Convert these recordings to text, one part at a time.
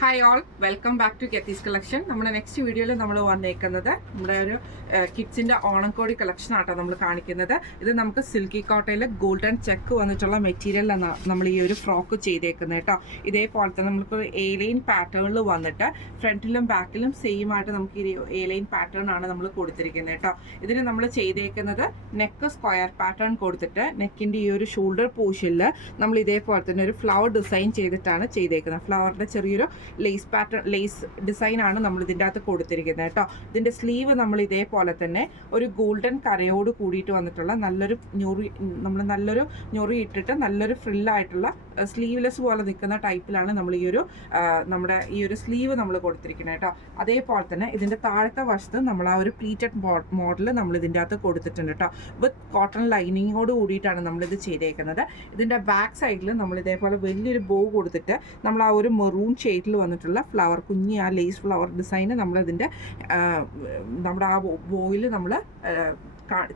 Hi all, welcome back to Kethis collection. നമ്മുടെ next വീഡിയോയിൽ നമ്മൾ വന്നേക്കുന്നത് നമ്മുടെ ഒരു കിഡ്സിൻ്റെ ഓണക്കോടി കളക്ഷൻ ആട്ടോ നമ്മൾ കാണിക്കുന്നത്. ഇത് നമുക്ക് സിൽക്കി കോട്ടയിൽ ഗോൾഡൻ ചെക്ക് വന്നിട്ടുള്ള മെറ്റീരിയലാണ് നമ്മൾ ഈ ഒരു ഫ്രോക്ക് ചെയ്തേക്കുന്നത് കേട്ടോ. ഇതേപോലെ തന്നെ നമുക്ക് എ-ലൈൻ പാറ്റേണിൽ വന്നിട്ട് ഫ്രണ്ടിലും ബാക്കിലും സെയിം ആയിട്ട് നമുക്ക് ഈ എ-ലൈൻ പാറ്റേൺ ആണ് നമ്മൾ കൊടുത്തിരിക്കുന്നത് കേട്ടോ. ഇതിന് നമ്മൾ ചെയ്തേക്കുന്നത് നെക്ക് സ്ക്വയർ പാറ്റേൺ കൊടുത്തിട്ട് നെക്കിൻ്റെ ഈ ഒരു ഷോൾഡർ പോർഷനിൽ നമ്മൾ ഇതേപോലെ തന്നെ ഒരു ഫ്ലവർ ഡിസൈൻ ചെയ്തിട്ടാണ് ചെയ്തേക്കുന്നത്. ഫ്ലവറിൻ്റെ ചെറിയൊരു ലേസ് ഡിസൈനാണ് നമ്മൾ ഇതിൻ്റെ അകത്ത് കൊടുത്തിരിക്കുന്നത് കേട്ടോ. ഇതിൻ്റെ സ്ലീവ് നമ്മൾ ഇതേപോലെ തന്നെ ഒരു ഗോൾഡൻ കരയോട് കൂടിയിട്ട് വന്നിട്ടുള്ള നല്ലൊരു ഞൊറി ഇട്ടിട്ട് നല്ലൊരു ഫ്രില്ലായിട്ടുള്ള സ്ലീവ്ലെസ് പോലെ നിൽക്കുന്ന ടൈപ്പിലാണ് നമ്മൾ നമ്മുടെ ഈ ഒരു സ്ലീവ് നമ്മൾ കൊടുത്തിരിക്കുന്നത് കേട്ടോ. അതേപോലെ തന്നെ ഇതിൻ്റെ താഴത്തെ വശത്ത് നമ്മൾ ആ ഒരു പ്ലീറ്റഡ് മോഡൽ നമ്മൾ ഇതിൻ്റെ അകത്ത് കൊടുത്തിട്ടുണ്ട് കേട്ടോ. വിത്ത് കോട്ടൺ ലൈനിങ്ങോട് കൂടിയിട്ടാണ് നമ്മളിത് ചെയ്തേക്കുന്നത്. ഇതിൻ്റെ ബാക്ക് സൈഡിൽ നമ്മൾ ഇതേപോലെ വലിയൊരു ബോ കൊടുത്തിട്ട് നമ്മൾ ആ ഒരു മെറൂൺ ഷെയ്ഡിൽ വന്നിട്ടുള്ള ഫ്ലവർ കുഞ്ഞി ആ ലേസ് ഫ്ലവർ ഡിസൈന് നമ്മളതിൻ്റെ നമ്മുടെ ആ ബോയിൽ നമ്മൾ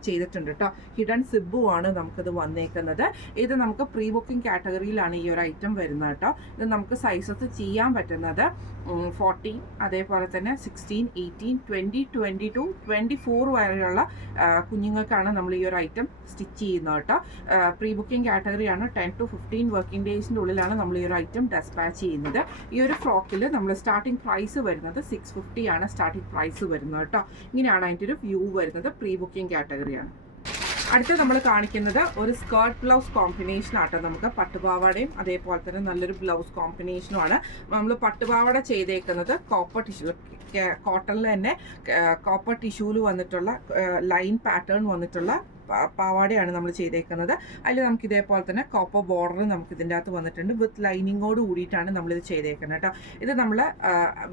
ചെയ്തിട്ടുണ്ട് കേട്ടോ. ഹിഡൻ സിബുമാണ് നമുക്കിത് വന്നേക്കുന്നത്. ഇത് നമുക്ക് പ്രീ ബുക്കിംഗ് കാറ്റഗറിയിലാണ് ഈ ഒരു ഐറ്റം വരുന്നത് കേട്ടോ. ഇത് നമുക്ക് സൈസസ് ചെയ്യാൻ പറ്റുന്നത് 14, അതേപോലെ തന്നെ 16, 18, 20, 22, 24 വരെയുള്ള കുഞ്ഞുങ്ങൾക്കാണ് നമ്മൾ ഈ ഒരു ഐറ്റം സ്റ്റിച്ച് ചെയ്യുന്നത് കേട്ടോ. പ്രീ ബുക്കിംഗ് കാറ്റഗറിയാണ്. 10 to 15 വർക്കിംഗ് ഡേയ്സിൻ്റെ ഉള്ളിലാണ് നമ്മൾ ഈ ഒരു ഐറ്റം ഡെസ്പാച്ച് ചെയ്യുന്നത്. ഈ ഒരു ഫ്രോക്കിൽ നമ്മൾ സ്റ്റാർട്ടിംഗ് പ്രൈസ് വരുന്നത് 650 ആണ് സ്റ്റാർട്ടിംഗ് പ്രൈസ് വരുന്നത് കേട്ടോ. ഇങ്ങനെയാണ് അതിൻ്റെ ഒരു വ്യൂ വരുന്നത്. പ്രീ ബുക്കിംഗ് കാറ്റഗറിയാണ്. അടുത്ത നമ്മൾ കാണിക്കുന്നത് ഒരു സ്കേർട്ട് ബ്ലൗസ് കോമ്പിനേഷൻ ആട്ടോ. നമുക്ക് പട്ടുപാവാടയും അതേപോലെ തന്നെ നല്ലൊരു ബ്ലൗസ് കോമ്പിനേഷനുമാണ്. നമ്മൾ പട്ടുപാവാട ചെയ്തേക്കുന്നത് കോപ്പർ ടിഷ്യൂ കോട്ടണിൽ തന്നെ കോപ്പർ ടിഷ്യൂവിൽ വന്നിട്ടുള്ള ലൈൻ പാറ്റേൺ വന്നിട്ടുള്ള പാവാടയാണ് നമ്മൾ ചെയ്തേക്കുന്നത്. അതിൽ നമുക്ക് ഇതേപോലെ തന്നെ കോപ്പർ ബോർഡർ നമുക്ക് ഇതിൻ്റെ അകത്ത് വന്നിട്ടുണ്ട്. വിത്ത് ലൈനിങ്ങോട് കൂടിയിട്ടാണ് നമ്മളിത് ചെയ്തേക്കുന്നത് കേട്ടോ. ഇത് നമ്മൾ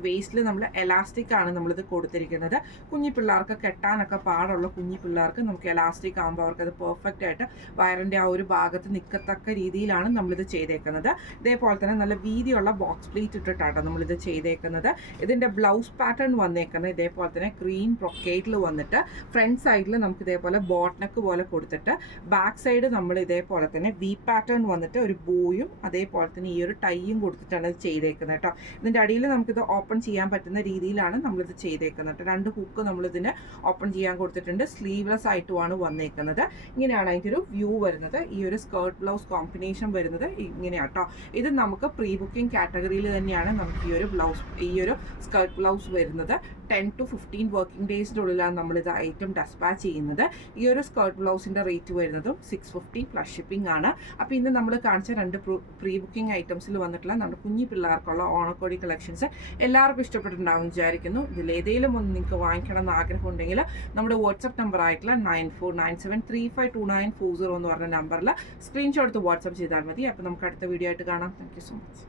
വേസ്റ്റിൽ നമ്മൾ എലാസ്റ്റിക് ആണ് നമ്മളിത് കൊടുത്തിരിക്കുന്നത്. കുഞ്ഞി പിള്ളേർക്ക് കെട്ടാനൊക്കെ പാടുള്ള കുഞ്ഞി പിള്ളേർക്ക് നമുക്ക് എലാസ്റ്റിക് ആകുമ്പോൾ അവർക്കത് പെർഫെക്റ്റ് ആയിട്ട് വയറിൻ്റെ ആ ഒരു ഭാഗത്ത് നിൽക്കത്തക്ക രീതിയിലാണ് നമ്മളിത് ചെയ്തേക്കുന്നത്. ഇതേപോലെ തന്നെ നല്ല വീതിയുള്ള ബോക്സ് പ്ലീറ്റ് ഇട്ടിട്ടാണ് നമ്മളിത് ചെയ്തേക്കുന്നത്. ഇതിൻ്റെ ബ്ലൗസ് പാറ്റേൺ വന്നേക്കുന്നത് ഇതേപോലെ തന്നെ ഗ്രീൻ ബ്രൊക്കേറ്റിൽ വന്നിട്ട് ഫ്രണ്ട് സൈഡിൽ നമുക്ക് ഇതേപോലെ ബോട്ട്നെക്ക് പോലെ കൊടുത്തിട്ട് ബാക്ക് സൈഡ് നമ്മൾ ഇതേപോലെ തന്നെ വി പാറ്റേൺ വന്നിട്ട് ഒരു ബോയും അതേപോലെ തന്നെ ഈ ഒരു ടൈയും കൊടുത്തിട്ടാണ് ഇത് ചെയ്തേക്കുന്നത് കേട്ടോ. ഇതിൻ്റെ അടിയിൽ നമുക്കിത് ഓപ്പൺ ചെയ്യാൻ പറ്റുന്ന രീതിയിലാണ് നമ്മളിത് ചെയ്തേക്കുന്നത് കേട്ടോ. 2 ഹുക്ക് നമ്മളിതിന് ഓപ്പൺ ചെയ്യാൻ കൊടുത്തിട്ടുണ്ട്. സ്ലീവ്ലെസ് ആയിട്ടുമാണ് വന്നേക്കുന്നത്. ഇങ്ങനെയാണ് അതിൻ്റെ ഒരു വ്യൂ വരുന്നത്. ഈ ഒരു സ്കേർട്ട് ബ്ലൗസ് കോമ്പിനേഷൻ വരുന്നത് ഇങ്ങനെയാണ് കേട്ടോ. ഇത് നമുക്ക് പ്രീ ബുക്കിംഗ് കാറ്റഗറിയിൽ തന്നെയാണ് നമുക്ക് ഈ ഒരു സ്കേർട്ട് ബ്ലൗസ് വരുന്നത്. 10 to 15 വർക്കിംഗ് ഡേയ്സിൻ്റെ ഉള്ളിലാണ് നമ്മളിത് ഐറ്റം ഡെസ്പാച്ച് ചെയ്യുന്നത്. ഈ ഒരു സ്കേർട്ട് ബ്ലൗസിൻ്റെ റേറ്റ് വരുന്നതും 650 പ്ലസ് ഷിപ്പിംഗ് ആണ്. അപ്പോൾ ഇന്ന് നമ്മൾ കാണിച്ച 2 പ്രീ ബുക്കിംഗ് ഐറ്റംസിൽ വന്നിട്ടുള്ള നമ്മുടെ കുഞ്ഞി പിള്ളേർക്കുള്ള ഓണക്കോടി കളക്ഷൻസ് എല്ലാവർക്കും ഇഷ്ടപ്പെട്ടിട്ടുണ്ടാവും വിചാരിക്കുന്നു. ഇതിലേതെങ്കിലും ഒന്ന് നിങ്ങൾക്ക് വാങ്ങിക്കണം എന്ന് ആഗ്രഹമുണ്ടെങ്കിൽ നമ്മുടെ വാട്സപ്പ് നമ്പർ ആയിട്ടുള്ള 9497352940 എന്ന് പറഞ്ഞ നമ്പറിൽ സ്ക്രീൻഷോട്ട് എടുത്ത് വാട്സപ്പ് ചെയ്താൽ മതി. അപ്പോൾ നമുക്ക് അടുത്ത വീഡിയോ ആയിട്ട് കാണാം. Thank you so much.